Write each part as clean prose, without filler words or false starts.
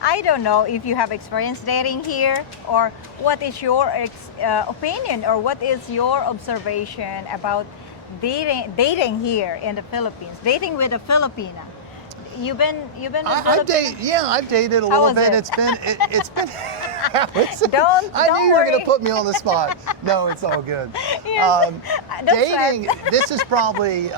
I don't know if you have experience dating here, or what is your opinion, or what is your observation about dating here in the Philippines, dating with a Filipina. You've been I've dated a How little was bit. it? It's been. I knew you were going to put me on the spot. No, it's all good. Yes. Don't Dating. sweat. This is probably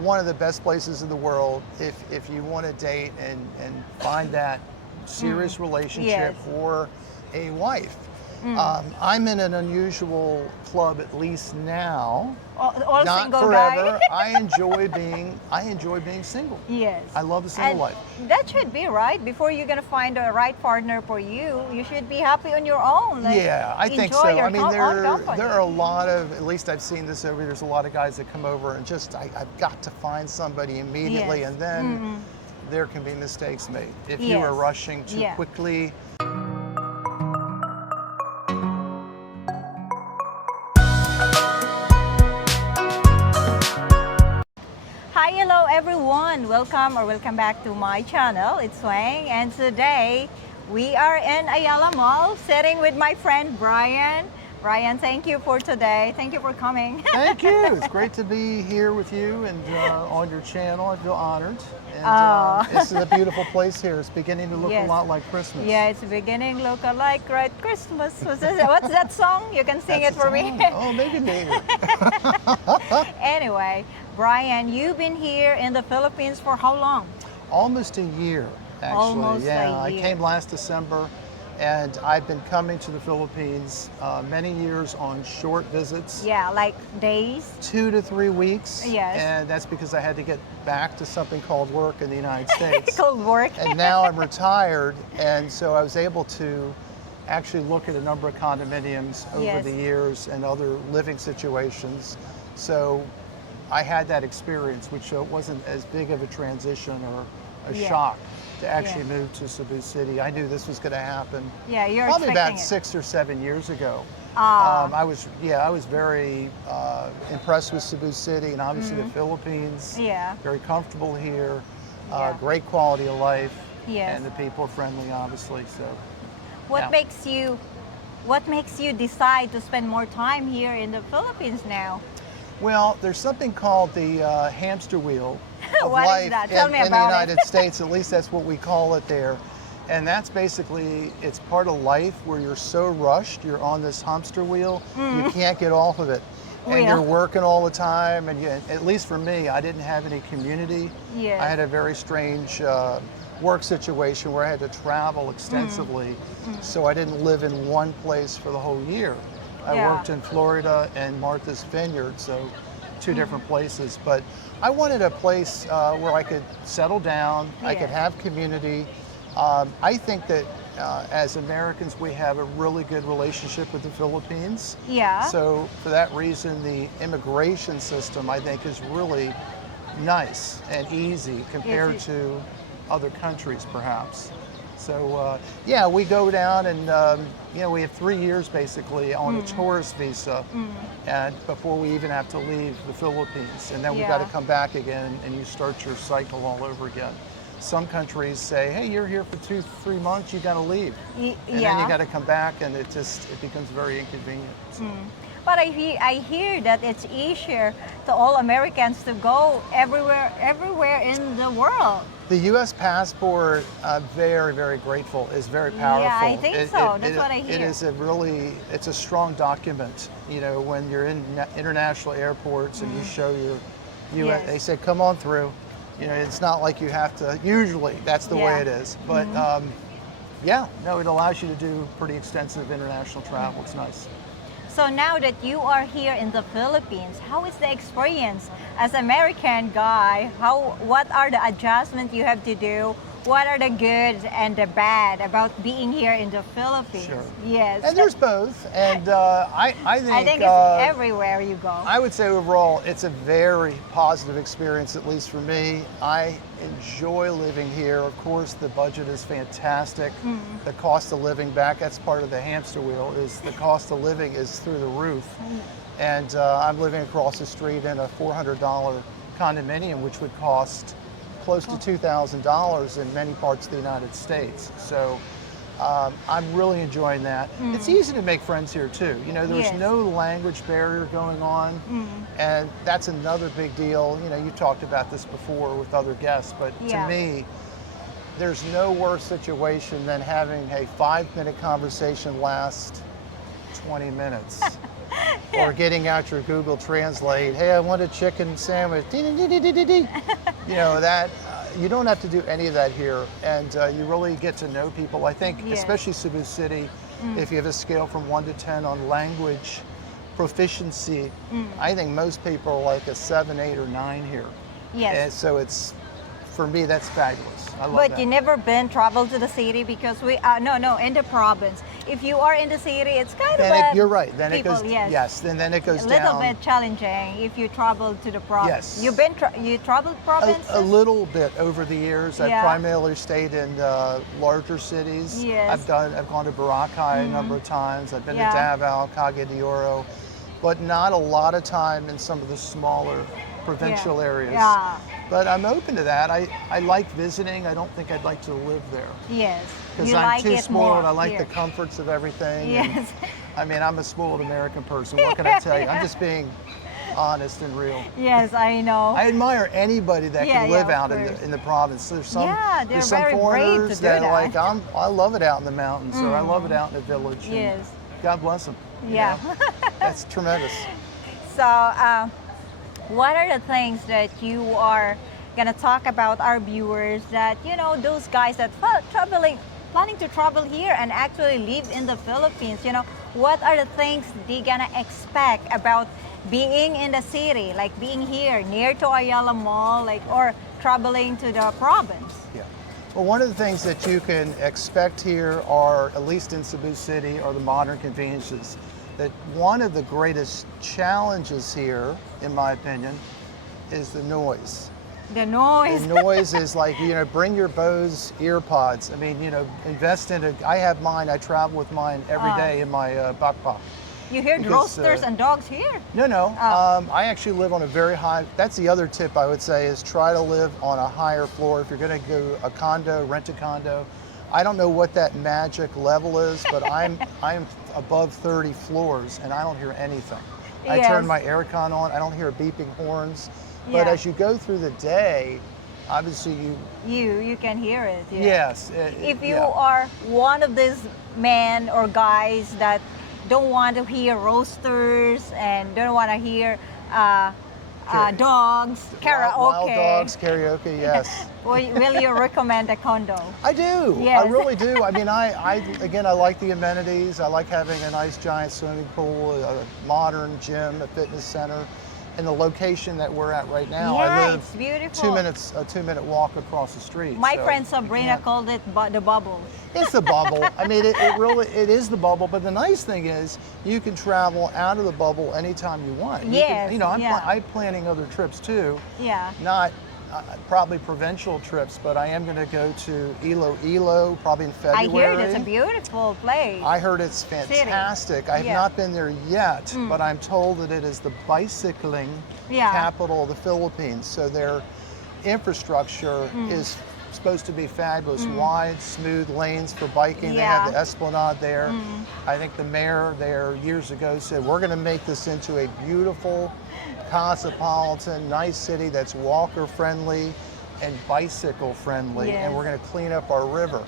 one of the best places in the world if you want to date and find that serious relationship Yes. or a wife. I'm in an unusual club, at least now. All Not single forever. guy. I enjoy being single. Yes. I love the single And life. that should be right. Before you're gonna find the right partner for you, you should be happy on your own. Like, Yeah, I think enjoy so. your I mean, own company. there are a lot of, at least I've seen this over. There's a lot of guys that come over and just I've got to find somebody immediately, Yes. and then there can be mistakes made if you are Yes. rushing too Yeah. quickly. Hi, hello everyone. Welcome back to my channel. It's Wang, and today we are in Ayala Mall sitting with my friend Brian. Brian, thank you for today. Thank you for coming. Thank you. It's great to be here with you and on your channel. I feel honored. And this is a beautiful place here. It's beginning to look Yes. a lot like Christmas. Yeah, it's beginning look like right Christmas. What's that song? You can sing That's it for the me. song. Oh, maybe later. Anyway, Brian, you've been here in the Philippines for how long? Almost a year, actually. Almost yeah, a I year. came last December, and I've been coming to the Philippines many years on short visits. Yeah, like days. 2 to 3 weeks. Yes. And that's because I had to get back to something called work in the United States. Cold work. And now I'm retired, and so I was able to actually look at a number of condominiums over Yes. the years and other living situations. So I had that experience, which wasn't as big of a transition or a Yeah. shock to actually Yeah. move to Cebu City. I knew this was going to happen Yeah, you're probably expecting about it. 6 or 7 years ago. Ah. I was very impressed with Cebu City and obviously the Philippines. Yeah. Very comfortable here. Yeah. Great quality of life. Yes. And the people are friendly, obviously. So. What Yeah. makes you decide to spend more time here in the Philippines now? Well, there's something called the hamster wheel of What is life that? Tell me in the about it. United States. At least that's what we call it there. And that's basically, it's part of life where you're so rushed, you're on this hamster wheel, you can't get off of it. And Wheel. you're working all the time, and at least for me, I didn't have any community. Yes. I had a very strange work situation where I had to travel extensively, so I didn't live in one place for the whole year. I Yeah. worked in Florida and Martha's Vineyard, so two different places. But I wanted a place where I could settle down, I could Yeah. have community. I think that as Americans, we have a really good relationship with the Philippines. Yeah. So for that reason, the immigration system, I think, is really nice and easy compared Yes, to other countries, perhaps. So yeah, we go down and we have 3 years basically on a tourist visa, and before we even have to leave the Philippines, and then we got to Yeah. come back again, and you start your cycle all over again. Some countries say, hey, you're here for 2-3 months, you got to leave, and then you got to come back, and it becomes very inconvenient. So. But I hear that it's easier to all Americans to go everywhere in the world. The U.S. passport, very, very grateful, is very powerful. Yeah, I think so. That's what I It hear. is it's a strong document. You know, when you're in international airports and you show your, Yes. they say, come on through. You know, it's not like you have to, usually that's the way Yeah. it is. But yeah, no, it allows you to do pretty extensive international travel. It's nice. So now that you are here in the Philippines, how is the experience as American guy? What are the adjustments you have to do? What are the good and the bad about being here in the Philippines? Sure. Yes. And there's both. And I think, I think it's everywhere you go. I would say overall, it's a very positive experience, at least for me. I enjoy living here. Of course, the budget is fantastic. The cost of living that's part of the hamster wheel, is the cost of living is through the roof. And I'm living across the street in a $400 condominium, which would cost close to $2,000 in many parts of the United States. So I'm really enjoying that. It's easy to make friends here too. You know, there's Yes. no language barrier going on, and that's another big deal. You know, you talked about this before with other guests, but Yeah. to me, there's no worse situation than having a 5-minute conversation last 20 minutes. Or getting out your Google Translate, hey, I want a chicken sandwich. You know, that you don't have to do any of that here, and you really get to know people. I think, Yes. especially Cebu City, if you have a scale from 1 to 10 on language proficiency, I think most people are like a 7, 8, or 9 here. Yes. And so it's, for me, that's fabulous. I love But that. you never been traveled to the city because we no in the province. If you are in the city, it's kind Then of you're right. Then people, it goes. yes. Yes. Then it goes a little down. bit challenging if you travel to the province. Yes. You've been you traveled provinces? A little bit over the years. I've Yeah. primarily stayed in larger cities. Yes. I've gone to Boracay a number of times. I've been Yeah. to Davao, Cague de Oro, but not a lot of time in some of the smaller provincial areas. Yeah. But I'm open to that. I like visiting. I don't think I'd like to live there Yes. because You I'm like too it spoiled. more I like here. the comforts of everything. and, Yes. I mean, I'm a spoiled American person. What can I tell you? I'm just being honest and real. Yes, I know. I admire anybody that Yeah, can live yeah, out of in course. the province. There's some Yeah, they're there's some very brave foreigners to do that are that. like I love it out in the mountains or I love it out in the village. and Yes. God bless them. you Yeah. know. That's tremendous. So, what are the things that you are gonna talk about our viewers that those guys that planning to travel here and actually live in the Philippines? What are the things they gonna expect about being in the city, like being here near to Ayala Mall, or traveling to the province? Yeah. Well, one of the things that you can expect here are, at least in Cebu City, are the modern conveniences. That one of the greatest challenges here, in my opinion, is the noise. The noise. The noise is like, bring your Bose ear pods. I mean, invest in it. I have mine. I travel with mine every day in my backpack. You hear because, roasters and dogs here? No. Oh. I actually live on a very high, that's the other tip I would say, is try to live on a higher floor. If you're going to go a condo, rent a condo, I don't know what that magic level is, but I'm above 30 floors and I don't hear anything. I Yes. turn my aircon on, I don't hear beeping horns. But Yeah. as you go through the day, obviously You can hear it. Yeah. yes. If you yeah. are one of these men or guys that don't want to hear roasters and don't want to hear dogs, karaoke, Wild dogs, karaoke, yes. will you recommend a condo? I do. Yes. I really do. I mean, I like the amenities. I like having a nice giant swimming pool, a modern gym, a fitness center. In the location that we're at right now, Yeah, I live it's beautiful. a 2-minute walk across the street. My so friend you Sabrina can't- called it the bubble. It's the bubble. I mean, it is the bubble. But the nice thing is, you can travel out of the bubble anytime you want. You Yes, can, yeah. I'm planning other trips too. Yeah. Not probably provincial trips, but I am going to go to Iloilo probably in I February. hear it's a beautiful place. I heard it's fantastic. I have Yeah. not been there yet, but I'm told that it is the bicycling Yeah. capital of the Philippines. So their infrastructure is supposed to be fabulous. Wide, smooth lanes for biking. They have Yeah. the Esplanade there. I think the mayor there years ago said, we're going to make this into a beautiful, cosmopolitan, nice city that's walker friendly and bicycle friendly. Yes. And we're going to clean up our river.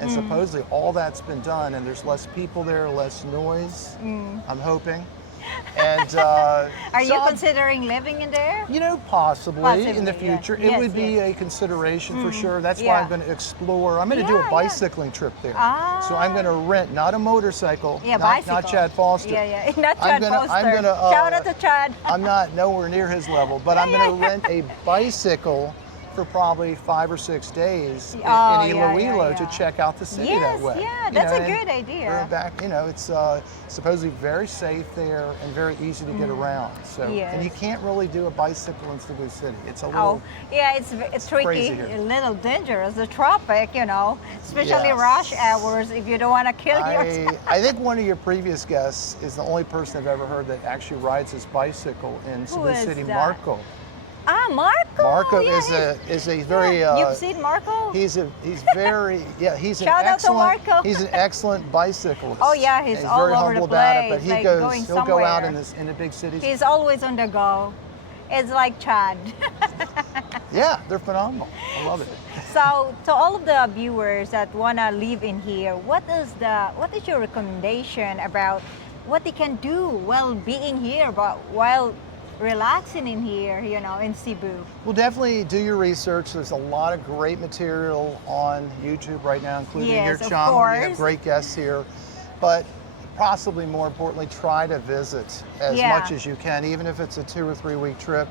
And supposedly all that's been done, and there's less people there, less noise, I'm hoping. And Are you so I'm- considering living in there? possibly in the Possibly, yeah. future. It Yes, would be yes. a consideration for sure. That's why Yeah. I'm going to explore. I'm going to do Yeah, a yeah. bicycling trip there. Ah. So I'm going to rent, not a motorcycle, Yeah, not bicycle. Chad Foster. Yeah. Not I'm Chad gonna- Foster. I'm gonna, Shout out to Chad. I'm not nowhere near his level, but I'm going to rent a bicycle for probably 5 or 6 days Oh, in yeah, Iloilo yeah, to yeah. check out the city Yes, that way. yeah, You that's know, a and good idea. we're back, it's supposedly very safe there and very easy to get around. So, and you Yes. can't really do a bicycle in Cebu City. It's a Oh, little. yeah, it's tricky, crazy here. a little dangerous. The traffic, especially Yes. rush hours. If you don't want to kill yourself. I think one of your previous guests is the only person I've ever heard that actually rides his bicycle in Cebu is City, that? Marco. Marco. Marco Yeah, is a very you've seen Marco? he's very he's an Shout out to excellent Marco. he's an excellent bicyclist. Oh yeah, he's And all very over the humble about it, place, but he like goes going he'll go out somewhere. in the big cities. He's always on the go. It's like Chad. Yeah, they're phenomenal. I love it. So, to all of the viewers that wanna live in here, what is your recommendation about what they can do while being here, but while relaxing in here, in Cebu? Well, definitely do your research. There's a lot of great material on YouTube right now, including Yes, your of channel. You have course. great guests here, but possibly more importantly, try to visit as Yeah. much as you can, even if it's a 2 or 3 week trip.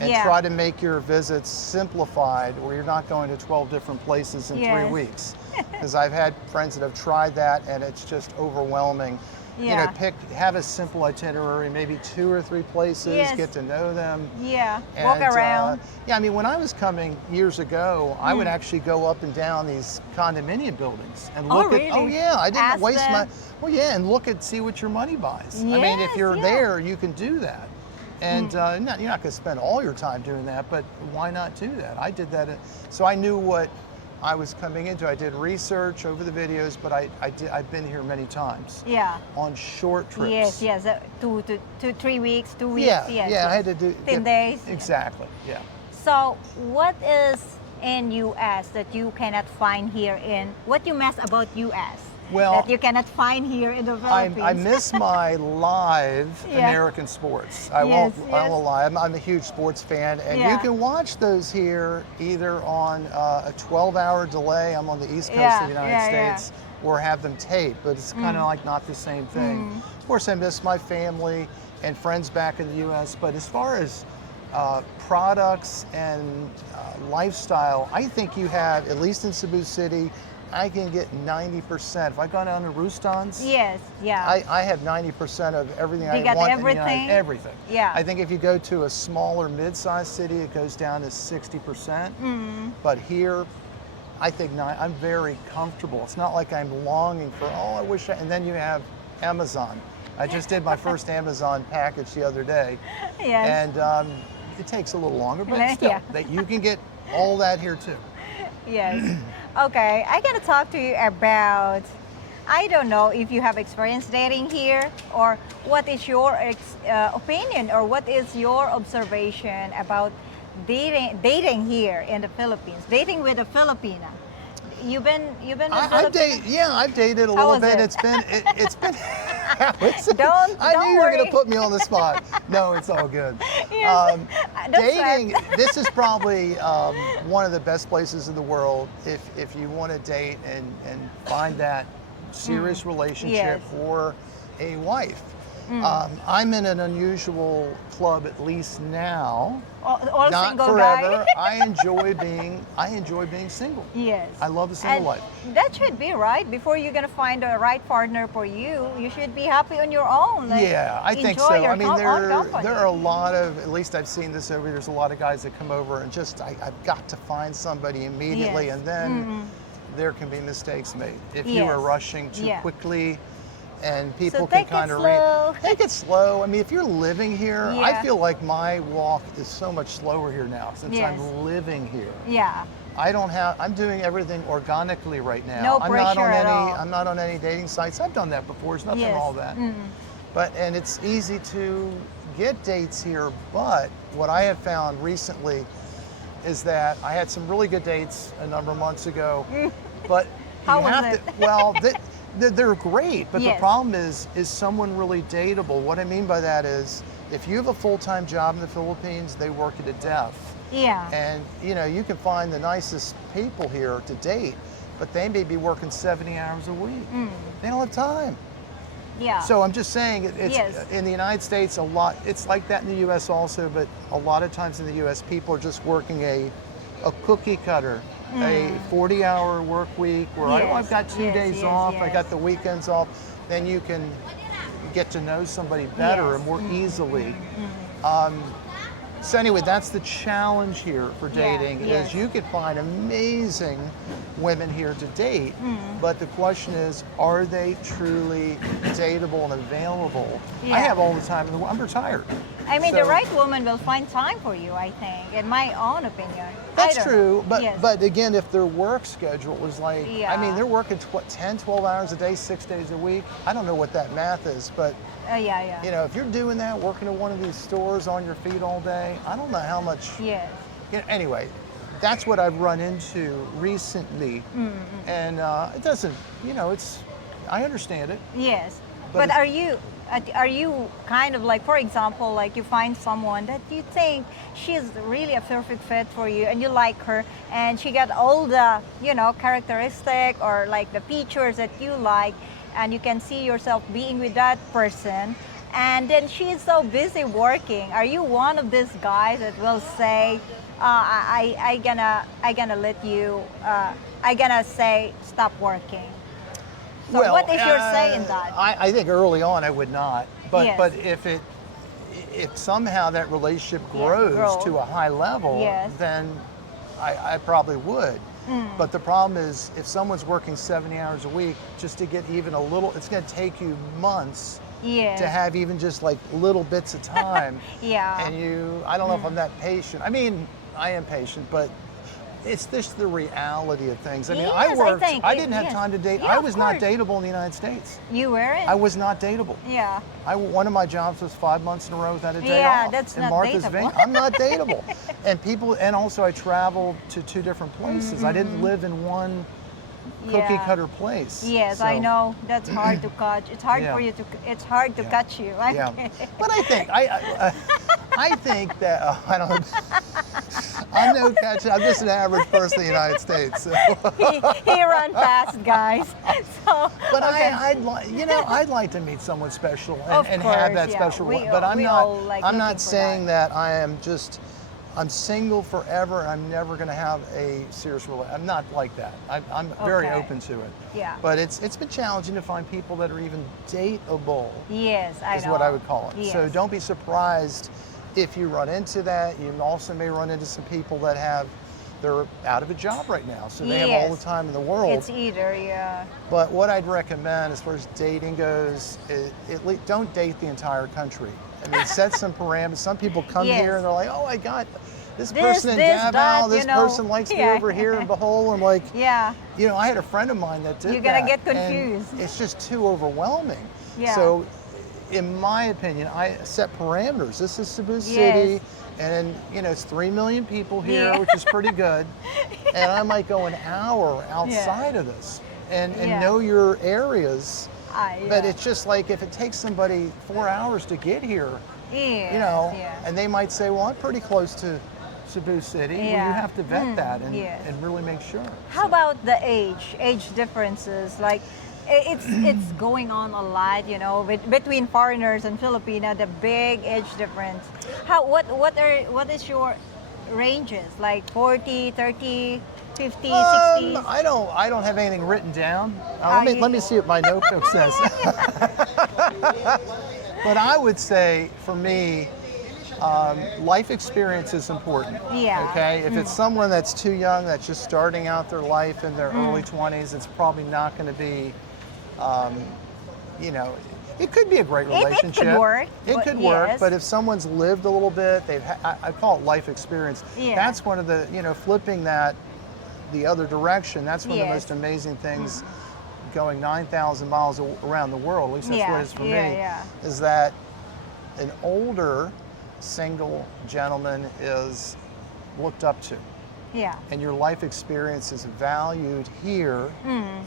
And Yeah. try to make your visits simplified where you're not going to 12 different places in 3 Yes. weeks. Because I've had friends that have tried that and it's just overwhelming. Yeah. Have a simple itinerary, maybe 2 or 3 places, Yes. get to know them. Yeah, walk And, around. yeah, I mean, when I was coming years ago, I would actually go up and down these condominium buildings and Oh, look at. really? Oh yeah, I didn't Ask waste them. my. Well, yeah, and see what your money buys. I mean, if Yes, you're yeah. there, you can do that. And you're not going to spend all your time doing that, but why not do that? I did that, so I knew what I was coming into. I did research over the videos, but I've been here many times. Yeah. On short trips. Yes. 3 weeks, 2 weeks. Yeah, yes, yeah, I yes. had to do 10 days. Exactly. Yeah. So, what is in US that you cannot find here what you miss about US Well, that you cannot find here in the Philippines? I miss my live Yeah. American sports. Yes, I won't lie. I'm a huge sports fan, and you Yeah. can watch those here either on a 12-hour delay. I'm on the East Coast Yeah, of the United yeah, yeah. States, or have them taped, but it's kind of like not the same thing. Of course, I miss my family and friends back in the U.S., but as far as products and lifestyle, I think you have, at least in Cebu City, I can get 90%. If I go down to Roostons, Yes, yeah. I have 90% of everything They I got want. everything? Everything. Yeah. I think if you go to a smaller mid-sized city, it goes down to 60%. But here, I think I'm very comfortable. It's not like I'm longing for, I wish and then you have Amazon. I just did my first Amazon package the other day. Yes. And it takes a little longer, but still, Yeah. that you can get all that here too. Yes. Okay, I gotta talk to you about, I don't know if you have experience dating here, or what is your opinion, or what is your observation about dating here in the Philippines, dating with a Filipina. You've been with I've dated a How little was bit. it? It's been Don't I knew you were going worry. to put me on the spot. No, it's all good. Yes. Don't Dating. sweat. This is probably one of the best places in the world if you want to date and find that serious relationship Yes. or a wife. I'm in an unusual club, at least now. All Not single forever. guy. I enjoy being single. Yes. I love the single And life. that should be right. Before you're gonna find the right partner for you, you should be happy on your own. Like, Yeah, I think enjoy so. your I mean, own company. there are a lot of, at least I've seen this over, there's a lot of guys that come over and just, I've got to find somebody immediately, Yes. and then there can be mistakes made. If you are Yes. rushing too Yeah. quickly, and people So can take it kind of slow. take it slow. I mean, if you're living here, I Yeah. feel like my walk is so much slower here now since Yes. I'm living here. Yeah. I'm doing everything organically right now. No I'm pressure not on at any all. I'm not on any dating sites. I've done that before. There's nothing Yes. wrong with that. Mm. And it's easy to get dates here, but what I have found recently is that I had some really good dates a number of months ago, but How you was have it? to, well, they're great, but the Yes. problem is someone really dateable? What I mean by that is if you have a full-time job in the Philippines, they work you to death. Yeah. And you can find the nicest people here to date, but they may be working 70 hours a week. They don't have time. Yeah. So I'm just saying, it's Yes. in the United States, it's like that in the U.S. also, but a lot of times in the U.S. people are just working a cookie cutter, a 40-hour work week where I've got 2 Yes, days yes, off, I yes. got the weekends off, then you can get to know somebody better Yes. and more easily. So anyway, that's the challenge here for Yeah, dating yes. is you can find amazing women here to date, but the question is, are they truly dateable and available? I Yeah. have all the time in the world. I'm retired. I mean, the So- right woman will find time for you, I think, in my own opinion. That's I don't true, know. but Yes. but again, if their work schedule was like, I Yeah. mean, they're working 10, 12 hours a day, 6 days a week. I don't know what that math is, but Yeah. you know, if you're doing that, working at one of these stores on your feet all day, I don't know how much. Yes. You know, anyway, that's what I've run into recently, and it doesn't. You know, I understand it. Yes. But But are you kind of like, for example, like you find someone that you think she's really a perfect fit for you and you like her and she got all the, characteristic or like the features that you like and you can see yourself being with that person and then she's so busy working. Are you one of these guys that will say, I gonna let you, I gonna say stop working? So Well, what is your say in that? I think early on I would not, but Yes. but if somehow that relationship grows grow. to a high level, Yes. then I probably would. But the problem is, if someone's working 70 hours a week, just to get even a little, it's going to take you months Yes. to have even just like little bits of time. Yeah. And I don't know if I'm that patient. I mean, I am patient, but it's just the reality of things. I mean, I Yes, worked. think I didn't have yes. time to date. Yeah, I of was not course. dateable in the United States. You weren't? I was not dateable. Yeah. One of my jobs was 5 months in a row without a day Yeah, off. that's in not Martha's dateable. Vineyard. I'm not dateable. And also I traveled to 2 different places. I didn't live in one cookie Yeah. cutter place. Yes, So, I know. That's hard to catch. It's hard Yeah. for you to. It's hard to Yeah. catch you. I'm Yeah. kidding. But I think that I don't. I'm no catch. I'm just an average person in the United States. So. he run fast, guys. So. But okay. I'd like to meet someone special Of and have course, that yeah. special. We But all- I'm we not. all like I'm looking not for saying that I'm single forever and I'm never going to have a serious relationship. I'm not like that. I'm very Okay. open to it. Yeah. But it's been challenging to find people that are even dateable. Yes, I Is know. what I would call it. So Yes. don't be surprised if you run into that. You also may run into some people that they're out of a job right now, so they have all Yes. the time in the world. It's either, yeah. But what I'd recommend as far as dating goes, don't date the entire country. I mean, set some parameters. Some people come Yes. here and they're like, oh, I got this This, person in this, Davao, that, this person likes me yeah. over here in Bohol. I'm like, Yeah. I had a friend of mine that did You're gonna that, get and confused. it's just too overwhelming. Yeah. So, in my opinion, I set parameters. This is Cebu City, and it's 3 million people here, Yeah. which is pretty good. And I might go an hour outside of this and Yeah. know your areas. But Yeah. it's just like if it takes somebody 4 hours to get here, Yes, yeah. and they might say, well, I'm pretty close to Cebu City. Well, you Yeah. have to vet that and, yes. and really make sure. How about the age differences? Like, it's going on a lot, between foreigners and Filipina, the big age difference. What is your ranges? Like 40, 30, 50, 60? I don't have anything written down. Oh, Let me see what my notebook says. But I would say for me, life experience is important. Yeah. Okay. If it's someone that's too young, that's just starting out their life in their early 20s, it's probably not going to be, it could be a great relationship. It could work. It but could work. yes. But if someone's lived a little bit, I call it life experience. Yeah. That's one of the, flipping that the other direction. That's one of the Yes. most amazing things. Going 9,000 miles around the world, at least that's what it is for me, yeah. is that an older single gentleman is looked up to, Yeah. and your life experience is valued here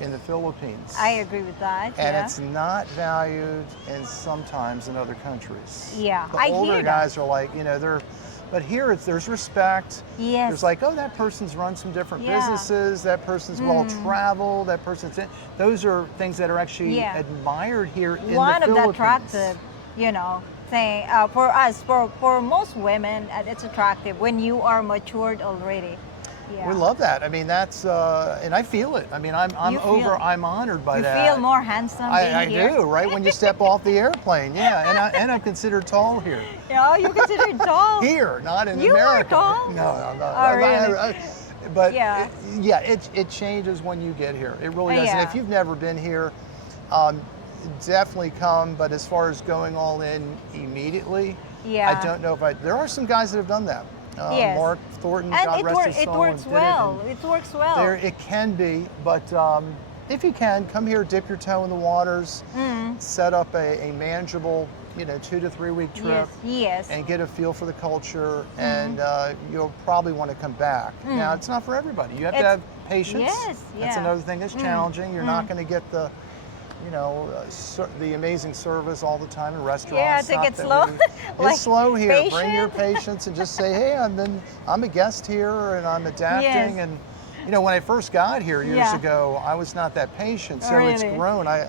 in the Philippines. I agree with that. And yeah. it's not valued sometimes in other countries. Yeah, The I older hear that. guys are like, but here there's respect. Yes. There's like, oh, that person's run some different Yeah. businesses. That person's well traveled. That person's in. Those are things that are actually Yeah. admired here in One the of the Philippines. attractive, thing for us, for most women, it's attractive when you are matured already. Yeah. We love that. I mean, that's and I feel it. I mean, I'm You feel it. I'm honored by You that. feel more handsome I being here? do, right? When you step off the airplane, yeah, and I'm considered tall here. Yeah, you consider tall. Here, not in You are America. tall? No. Oh, really? But Yeah. it changes when you get here. It really does. Yeah. And if you've never been here, definitely come. But as far as going all in immediately, Yeah. I don't know if there are some guys that have done that. Yes. Mark Thornton, And God rest his it soul, works did well. and It works well. it can be, but if you can, come here, dip your toe in the waters, set up a manageable, 2 to 3 week trip, Yes. and get a feel for the culture, and you'll probably want to come back. Now, it's not for everybody. You have to have patience. Yes, That's yeah. another thing that's challenging. You're not going to get the the amazing service all the time in restaurants. Yeah, take Not it that slow. Like, it's slow here. Bring your patient. patience and just say, hey, I'm a guest here and I'm adapting. Yes. And when I first got here years Yeah. ago, I was not that patient. So it's Really? grown. I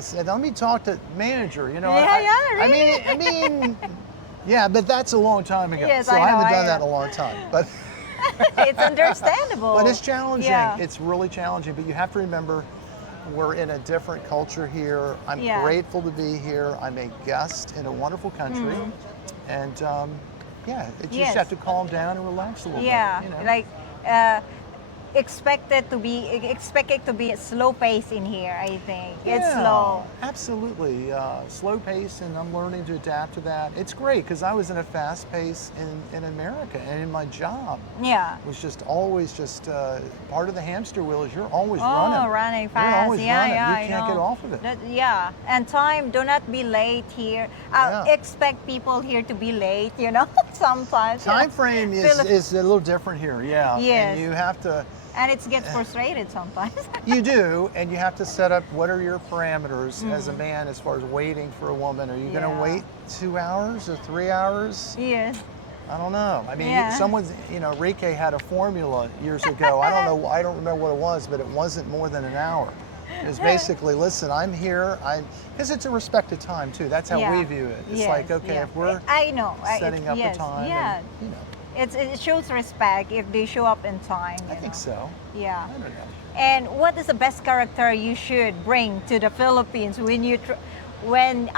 said, let me talk to manager. Really? I mean, yeah, but that's a long time ago. Yes, so I I haven't know, done I that in know. a long time. But It's understandable. but it's challenging. Yeah. It's really challenging. But you have to remember, we're in a different culture here. I'm Yeah. grateful to be here. I'm a guest in a wonderful country. And you Yes. just have to calm down and relax a little Yeah, bit. like expect it to be a slow pace in here. I think it's Yeah, slow. Absolutely. Slow pace, and I'm learning to adapt to that. It's great because I was in a fast pace in America, and in my job Yeah. was just always part of the hamster wheel is you're always Oh, running. running fast. You're always Yeah, running. yeah, You I can't get know. off of it. Yeah, and time. Do not be late here. Yeah. Expect people here to be late. Sometimes. Time frame is a little different here, yeah. Yes. And you have to, And it gets frustrated sometimes. you do, and you have to set up what are your parameters as a man as far as waiting for a woman. Are you going to Yeah. wait 2 hours or 3 hours? Yes. I don't know. I mean, Yeah. Enrique had a formula years ago. I don't remember what it was, but it wasn't more than an hour. It was basically, listen, I'm here. Because it's a respected time too. That's how we view it. It's Yes, like, okay, yeah. if we're I know. setting up yes, a time, Yeah. and, It shows respect if they show up in time. I think so. Yeah. I don't know. And what is the best character you should bring to the Philippines when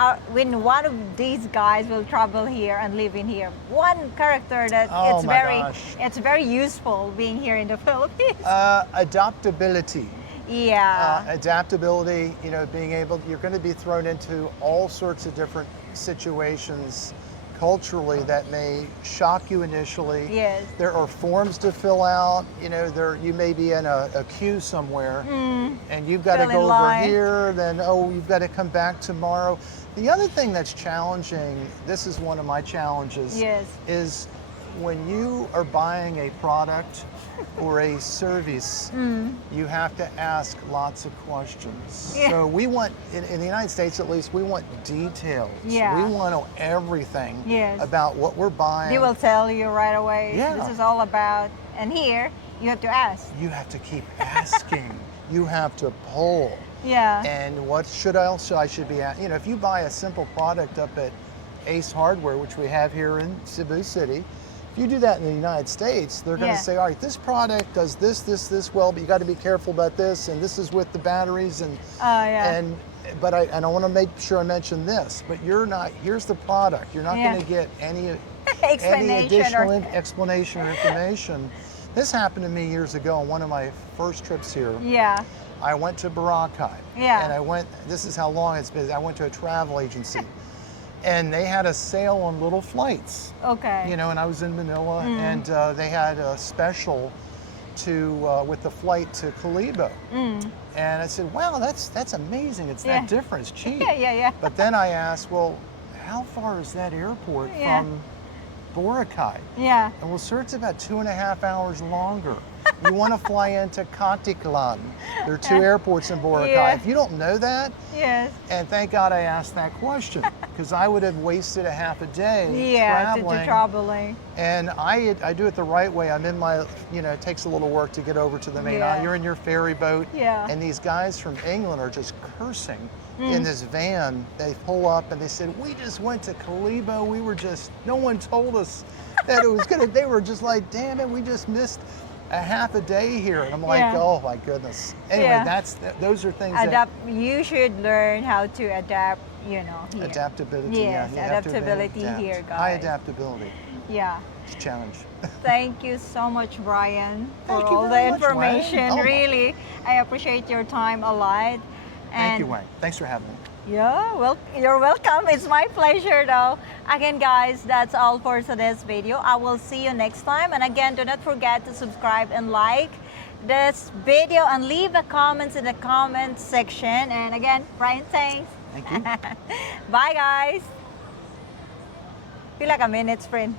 one of these guys will travel here and live in here? One character that Oh my gosh. it's very useful being here in the Philippines. Adaptability. Yeah. Adaptability, you're going to be thrown into all sorts of different situations culturally that may shock you initially. Yes. There are forms to fill out. You may be in a queue somewhere and you've got to Fill in go over line. here, then, you've got to come back tomorrow. The other thing that's challenging, this is one of my challenges, Yes. is when you are buying a product or a service, you have to ask lots of questions. Yeah. So we want, in the United States at least, we want details. Yeah. We want to know everything Yes. about what we're buying. They will tell you right away. Yeah. This is all about. And here you have to ask. You have to keep asking. You have to poll. Yeah. And what I should be at? If you buy a simple product up at Ace Hardware, which we have here in Cebu City, if you do that in the United States, they're going Yeah. to say, all right, this product does this well, but you got to be careful about this, and this is with the batteries, and Yeah. but I want to make sure I mention this. But you're not. Here's the product. You're not Yeah. going to get any Explanation additional or- explanation or information. This happened to me years ago on one of my first trips here. Yeah. I went to Boracay. Yeah. And this is how long it's been. I went to a travel agency. And they had a sale on little flights. Okay. And I was in Manila, and they had a special with the flight to Calibo. And I said, wow, that's amazing. It's Yeah. that different. It's cheap. Yeah. But then I asked, well, how far is that airport Yeah. from Boracay? Yeah. And well, sir, it's about 2.5 hours longer. You want to fly into Caticlan. There are 2 airports in Boracay. Yeah. If you don't know that, Yes. and thank God I asked that question, because I would have wasted a half a day Yeah. traveling. To traveling. And I do it the right way. I'm in my, it takes a little work to get over to the main Yeah. island. You're in your ferry boat, Yeah. and these guys from England are just cursing in this van. They pull up and they said, we just went to Calibo. No one told us that it was they were just like, damn it, we just missed a half a day here. And I'm like, Yeah. oh my goodness. Anyway, Yeah. those are things You should learn how to adapt, here. adaptability. Yes, you have to adaptability adapt. here, High guys. adaptability. Yeah. It's a challenge. Thank you so much, Brian, for Thank you all the very much, Wang. information. Oh, my- Really, I appreciate your time a lot. Thank you, Wang. Thanks for having me. Yeah, well, you're welcome. It's my pleasure though. Again, guys, that's all for today's video. I will see you next time. And again, do not forget to subscribe and like this video and leave a comments in the comment section. And again, Brian, thanks. Thank you. Bye, guys. Pila ka minutes, friend?